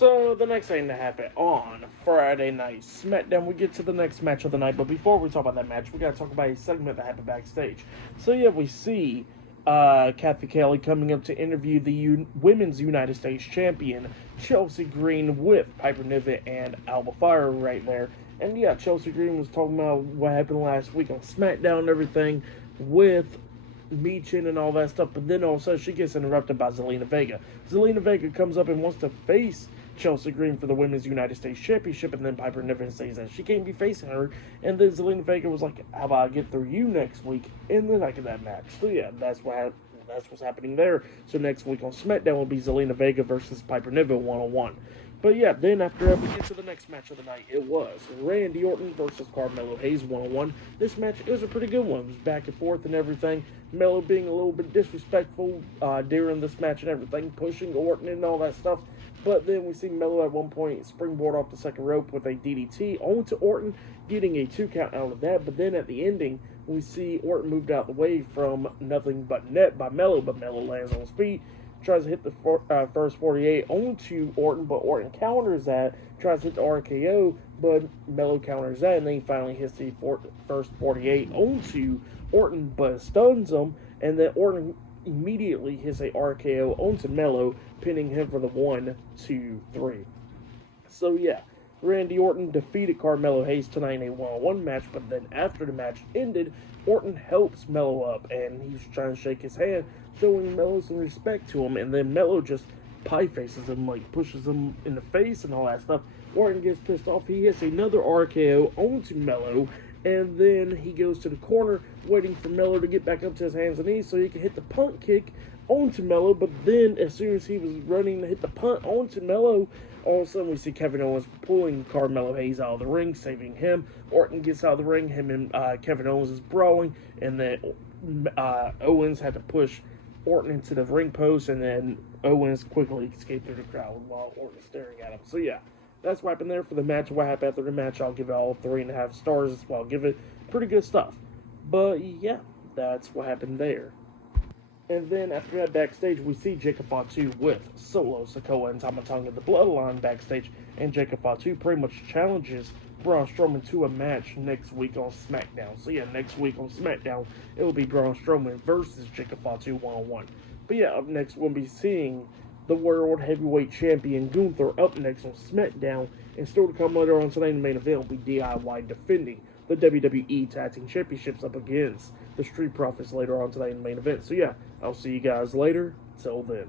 So, the next thing to happen on Friday Night SmackDown, we get to the next match of the night. But before we talk about that match, we got to talk about a segment that happened backstage. So, yeah, we see Kathy Kelly coming up to interview the Women's United States Champion, Chelsea Green, with Piper Niven and Alba Fire right there. And, yeah, Chelsea Green was talking about what happened last week on SmackDown and everything with Meechin and all that stuff, but then all of a sudden she gets interrupted by Zelina Vega. Zelina Vega comes up and wants to face Chelsea Green for the Women's United States Championship, and then Piper Niven says that she can't be facing her, and then Zelina Vega was like, how about I get through you next week in the night of that match. So yeah, that's what's happening there. So next week on SmackDown will be Zelina Vega versus Piper Niven one-on-one. But yeah, then after that, we get to the next match of the night. It was Randy Orton versus Carmelo Hayes one-on-one. This match, it was a pretty good one. It was back and forth and everything. Melo being a little bit disrespectful during this match and everything, pushing Orton and all that stuff. But then we see Melo at one point springboard off the second rope with a DDT onto Orton, getting a 2 count out of that. But then at the ending, we see Orton moved out of the way from nothing but net by Melo, but Melo lands on his feet. Tries to hit the first 48 onto Orton, but Orton counters that. Tries to hit the RKO, but Melo counters that, and then he finally hits the first 48 onto Orton, but stuns him, and then Orton immediately hits a RKO onto Melo, pinning him for the 1, 2, 3. So yeah, Randy Orton defeated Carmelo Hayes tonight in a one-on-one match, but then after the match ended, Orton helps Melo up, and he's trying to shake his hand, showing Melo some respect to him, and then Melo just pie faces him, like pushes him in the face and all that stuff. Orton gets pissed off, he hits another RKO onto Melo, and then he goes to the corner, waiting for Melo to get back up to his hands and knees so he can hit the punt kick onto Melo, but then as soon as he was running to hit the punt onto Melo, all of a sudden we see Kevin Owens pulling Carmelo Hayes out of the ring, saving him. Orton gets out of the ring, him and Kevin Owens is brawling, and then Owens had to push Orton into the ring post, and then Owens quickly escaped through the crowd while Orton staring at him. So yeah, that's what happened there for the match. What happened after the match, I'll give it all 3.5 stars as well. I'll give it pretty good stuff. But yeah, that's what happened there. And then after that backstage, we see Jacob Fatu with Solo Sikoa and Tama Tonga, the Bloodline backstage, and Jacob Fatu pretty much challenges Braun Strowman to a match next week on SmackDown. So yeah, next week on SmackDown, it will be Braun Strowman versus Jacob Fatu one-on-one. But yeah, up next we'll be seeing the World Heavyweight Champion Gunther up next on SmackDown, and still to come later on tonight in the main event will be DIY defending the WWE Tag Team Championships up against the Street Profits later on tonight in the main event. So yeah, I'll see you guys later. Till then.